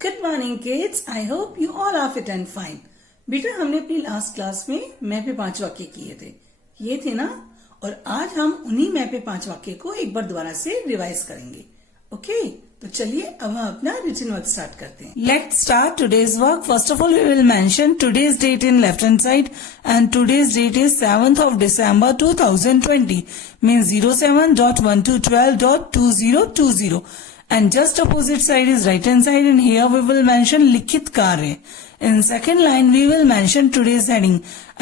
Good morning kids, I hope you all are fit and fine. बेटा, हमने अपनी last class में मैं पे 5 वाक्य किए थे ना। और आज हम उन्हीं मैं पे 5 वाक्य को एक बार दोबारा से रिवाइज करेंगे। ओके, तो चलिए अब हम अपना रिटन वर्क स्टार्ट करते हैं। Let's start today's work. First of all we will mention today's date in left hand side and today's date is 7th of December 2020 means 07.1212.2020 and just opposite side is right hand side and here we will mention लिखित कार्य. In second line we will mention today's heading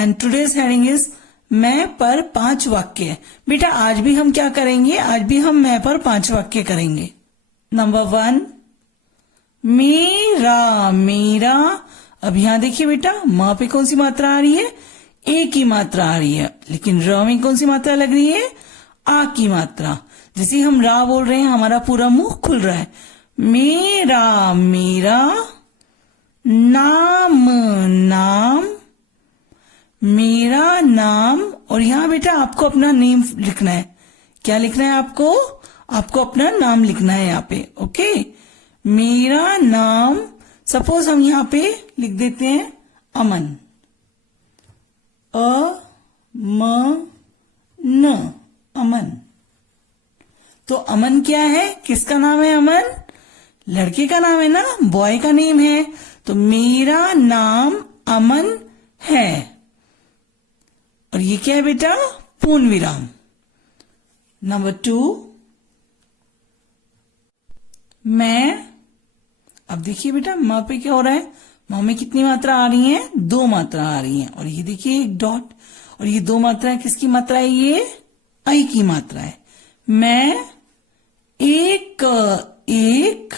and today's heading is मैं पर 5 वाक्य. बेटा आज भी हम क्या करेंगे? आज भी हम मैं पर 5 वाक्य करेंगे. नंबर 1 मेरा मेरा. अब यहां देखिए बेटा, माँ पे कौन सी मात्रा आ रही है? ए की मात्रा आ रही है, लेकिन र में कौन सी मात्रा लग रही है? आ की मात्रा. जैसे हम रा बोल रहे हैं हमारा पूरा मुंह खुल रहा है. मेरा मेरा. नाम नाम. मेरा नाम. और यहां बेटा आपको अपना नेम लिखना है. क्या लिखना है आपको? आपको अपना नाम लिखना है यहाँ पे. ओके, मेरा नाम. सपोज हम यहाँ पे लिख देते हैं अमन. न अमन. तो अमन क्या है? किसका नाम है अमन? लड़के का नाम है ना, बॉय का नेम है. तो मेरा नाम अमन है. और ये क्या है बेटा? पूर्ण विराम. नंबर 2 मैं. अब देखिए बेटा, माँ पे क्या हो रहा है? माँ में कितनी मात्रा आ रही है? 2 मात्रा आ रही है. और ये देखिए एक डॉट. और ये 2 मात्रा किसकी मात्रा है? ये आई की मात्रा है. मैं एक एक.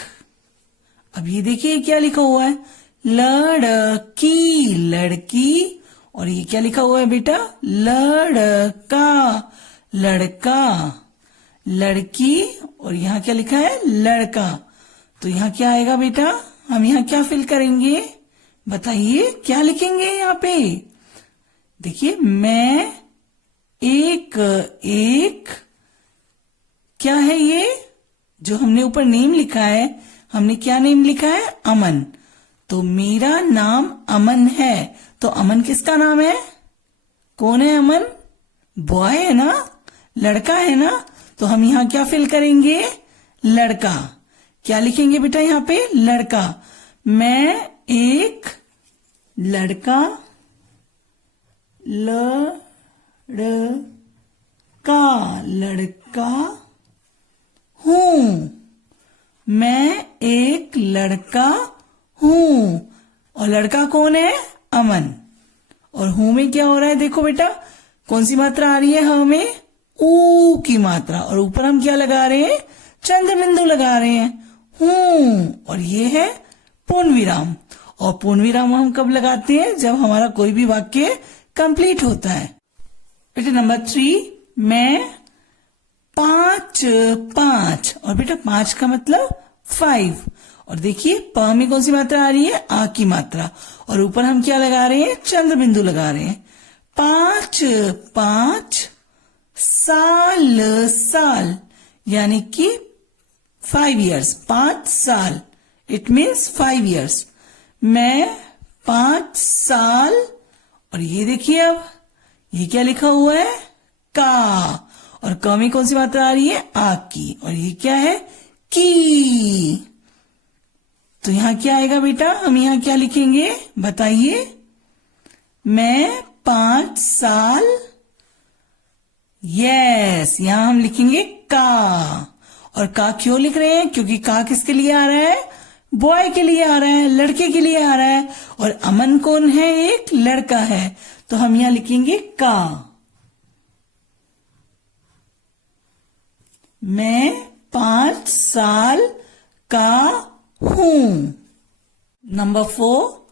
अब ये देखिए क्या लिखा हुआ है? लड़की लड़की. और ये क्या लिखा हुआ है बेटा? लड़का लड़का. लड़की. और यहाँ क्या लिखा है? लड़का. तो यहाँ क्या आएगा बेटा? हम यहाँ क्या फिल करेंगे? बताइए क्या लिखेंगे यहाँ पे? देखिए, मैं एक एक. क्या है ये जो हमने ऊपर नेम लिखा है? हमने क्या नेम लिखा है? अमन. तो मेरा नाम अमन है. तो अमन किसका नाम है? कौन है अमन? बॉय है ना, लड़का है ना. तो हम यहाँ क्या फिल करेंगे? लड़का. क्या लिखेंगे बेटा यहाँ पे? लड़का. मैं एक लड़का. लड़का हूं. मैं एक लड़का हूं. और लड़का कौन है? अमन. और हूं में क्या हो रहा है? देखो बेटा, कौन सी मात्रा आ रही है? हमें ऊ की मात्रा. और ऊपर हम क्या लगा रहे हैं? चंद्र बिंदु लगा रहे हैं. हूं. और ये है पूर्ण विराम. और पूर्ण विराम हम कब लगाते हैं? जब हमारा कोई भी वाक्य कंप्लीट होता है. बेटा नंबर 3 मैं 5. और बेटा 5 का मतलब 5. और देखिए प में कौन सी मात्रा आ रही है? आ की मात्रा. और ऊपर हम क्या लगा रहे हैं? चंद्र बिंदु लगा रहे हैं. 5 साल यानी कि 5 years. 5 साल इट मीन्स 5 years. मैं 5 साल. और ये देखिए, अब ये क्या लिखा हुआ है? का. और क में कौन सी मात्रा आ रही है? आ की. और ये क्या है? की. तो यहां क्या आएगा बेटा? हम यहां क्या लिखेंगे? बताइए. मैं 5 साल. यस, यहां हम लिखेंगे का. और का क्यों लिख रहे हैं? क्योंकि का किसके लिए आ रहा है? बॉय के लिए आ रहा है, लड़के के लिए आ रहा है. और अमन कौन है? एक लड़का है. तो हम यहां लिखेंगे का. मैं 5 साल का हूं. नंबर 4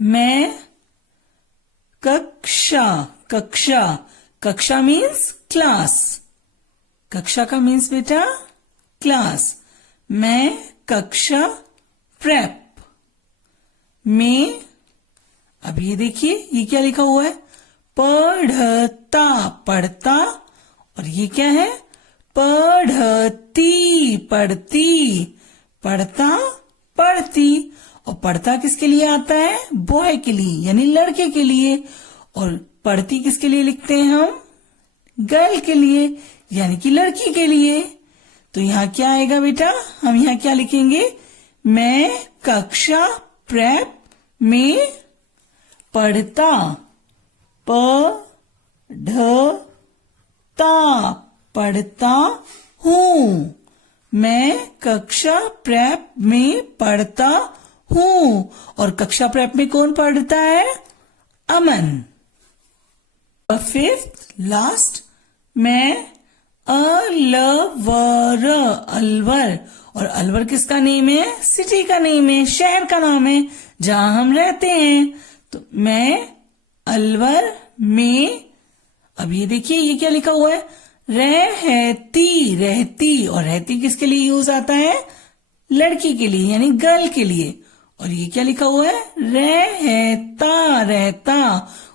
मैं कक्षा मीन्स क्लास. कक्षा का मीन्स बेटा क्लास. मैं कक्षा प्रेप में. अब ये देखिए, ये क्या लिखा हुआ है? पढ़ता. और ये क्या है? पढ़ती. पढ़ता पढ़ती. पढ़ता किसके लिए आता है? बॉय के लिए यानी लड़के के लिए। और पढ़ती किसके लिए लिखते हैं हम? गर्ल के लिए यानी कि लड़की के लिए। तो यहाँ क्या आएगा बेटा? हम यहाँ क्या लिखेंगे? मैं कक्षा प्रेप में पढ़ता, पढ़ता हूँ। मैं कक्षा प्रेप में पढ़ता हूँ। और कक्षा प्रेप में कौन पढ़ता है? अमन। फिफ्थ लास्ट, मैं अलवर, अलवर। और अलवर किसका नेम है? सिटी का नेम है, शहर का नाम है जहां हम रहते हैं। तो मैं अलवर में, अब ये देखिए ये क्या लिखा हुआ है? रहती, रहती। और रहती किसके लिए यूज आता है? लड़की के लिए यानी गर्ल के लिए। और ये क्या लिखा हुआ है? रहता, रहता।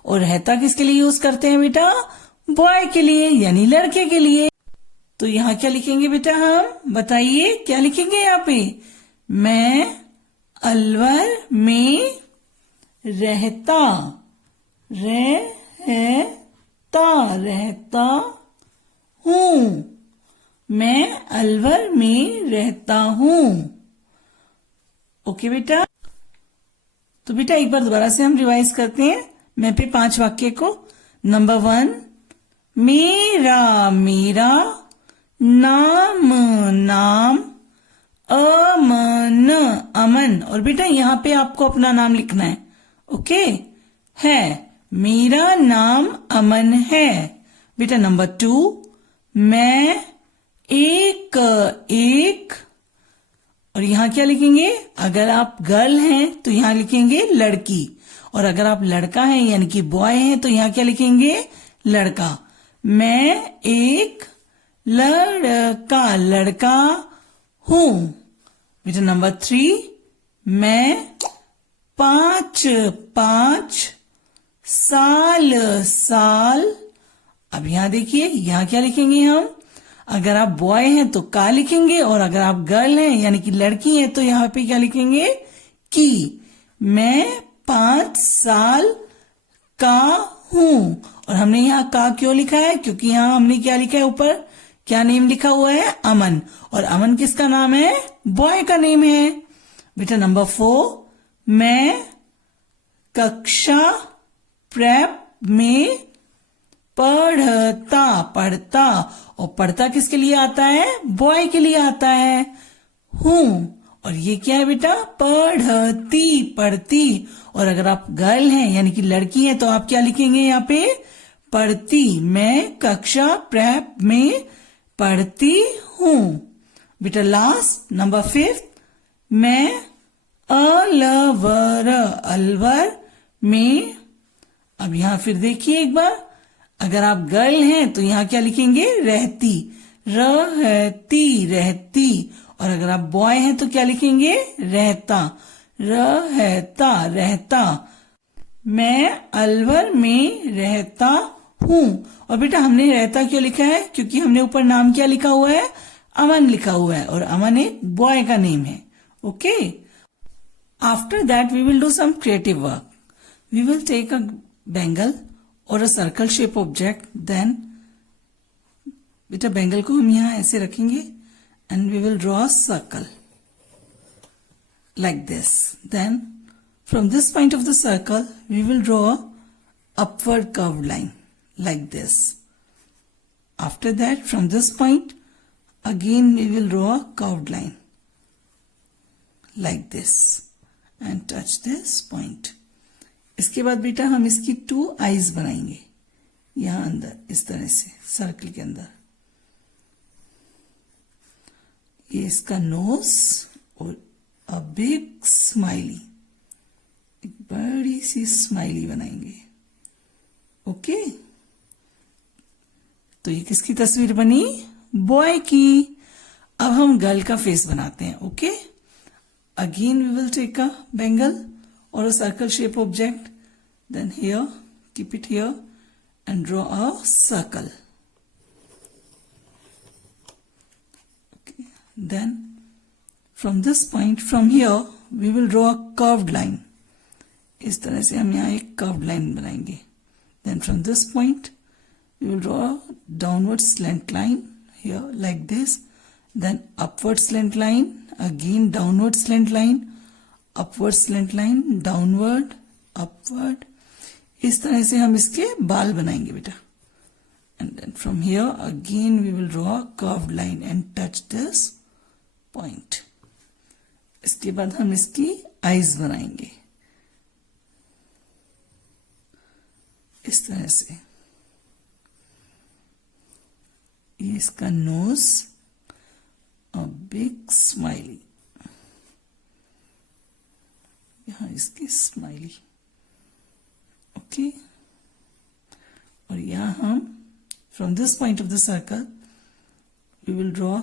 और रहता किसके लिए यूज करते हैं बेटा? बॉय के लिए यानी लड़के के लिए। तो यहाँ क्या लिखेंगे बेटा हम? बताइए क्या लिखेंगे यहाँ पे? मैं अलवर में रहता, रहता हूँ। मैं अलवर में रहता हूँ। ओके बेटा। तो बेटा एक बार दोबारा से हम रिवाइज करते हैं मैं पे 5 वाक्य को। नंबर 1, मेरा, मेरा, नाम, नाम, अमन, अमन। और बेटा यहाँ पे आपको अपना नाम लिखना है। ओके, है, मेरा नाम अमन है। बेटा नंबर 2, मैं एक, एक। और यहाँ क्या लिखेंगे? अगर आप गर्ल हैं तो यहाँ लिखेंगे लड़की। और अगर आप लड़का हैं यानी कि बॉय हैं तो यहाँ क्या लिखेंगे? लड़का। मैं एक लड़का, लड़का हूं। बेटा नंबर 3, मैं 5, 5 साल, साल। अब यहां देखिए यहां क्या लिखेंगे हम? अगर आप बॉय हैं तो का लिखेंगे, और अगर आप गर्ल हैं यानी कि लड़की हैं तो यहाँ पे क्या लिखेंगे? की। मैं 5 साल का हूं। और हमने यहाँ का क्यों लिखा है? क्योंकि यहाँ हमने क्या लिखा है? ऊपर क्या नेम लिखा हुआ है? अमन। और अमन किसका नाम है? बॉय का नेम है। बेटा नंबर 4, मैं कक्षा प्रेप में पढ़ता, पढ़ता। और पढ़ता किसके लिए आता है? बॉय के लिए आता है, हूं। और ये क्या है बेटा? पढ़ती, पढ़ती। और अगर आप गर्ल हैं यानी कि लड़की हैं तो आप क्या लिखेंगे यहाँ पे? पढ़ती। मैं कक्षा प्रेप में पढ़ती हूं। बेटा लास्ट नंबर 5, मैं अलवर, अलवर में। अब यहां फिर देखिए एक बार, अगर आप गर्ल हैं तो यहां क्या लिखेंगे? रहती, रहती, रहती। और अगर आप बॉय हैं तो क्या लिखेंगे? रहता, रहता, रहता। मैं अलवर में रहता हूं। और बेटा हमने रहता क्यों लिखा है? क्योंकि हमने ऊपर नाम क्या लिखा हुआ है? अमन लिखा हुआ है, और अमन एक बॉय का नेम है। Okay. After that we will do some creative work. We will take a bengal or a circle shape object, then बेटा बेंगल को हम यहाँ ऐसे रखेंगे and we will draw a circle like this. Then from this point of the circle we will draw a upward curved line like this. After that from this point again we will draw a curved line like this and touch this point. इसके बाद बेटा हम इसकी 2 eyes बनाएंगे यहां अंदर इस तरह से सर्कल के अंदर। ये इसका नोज और अ बिग स्माइली, एक बड़ी सी स्माइली बनाएंगे। ओके, तो ये किसकी तस्वीर बनी? बॉय की। अब हम गर्ल का फेस बनाते हैं। Okay, again we will take a bangle or a circle shape object, then here keep it here and draw a circle. Okay, then from this point, from here we will draw a curved line. इस तरह से हम यहाँ एक curved line बनाएंगे। Then from this point we will draw a downward slant line here like this, then upward slant line, again downward slant line, upward slant line, downward, upward. इस तरह से हम इसके बाल बनाएंगे बेटा। And then from here again we will draw a curved line and touch this point. इसके बाद हम इसकी आईज बनाएंगे इस तरह से। ये इसका नोज, अ बिग स्माइली, यहां इसकी स्माइली, ओके। और यहां हम from this point of the circle we will draw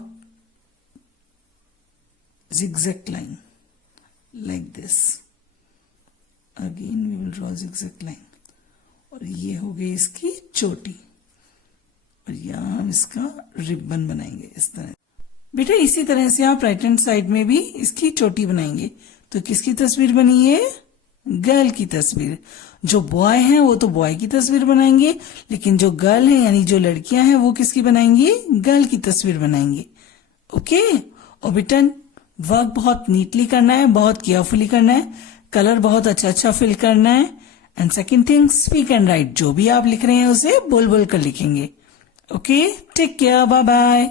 zigzag line like this, again we will draw zigzag line। और ये हो गई इसकी चोटी, और यहां हम इसका रिबन बनाएंगे इस तरह। बेटा इसी तरह से आप राइट हैंड साइड में भी इसकी चोटी बनाएंगे। तो किसकी तस्वीर बनी है? गर्ल की तस्वीर। जो बॉय है वो तो बॉय की तस्वीर बनाएंगे, लेकिन जो गर्ल है यानी जो लड़कियां हैं वो किसकी बनाएंगी? गर्ल की तस्वीर बनाएंगे, ओके। और बेटा वर्क बहुत नीटली करना है, बहुत केयरफुली करना है, कलर बहुत अच्छा फिल करना है। And second thing, speak and right, जो भी आप लिख रहे हैं उसे बोल बोल कर लिखेंगे, okay. Take care, bye bye.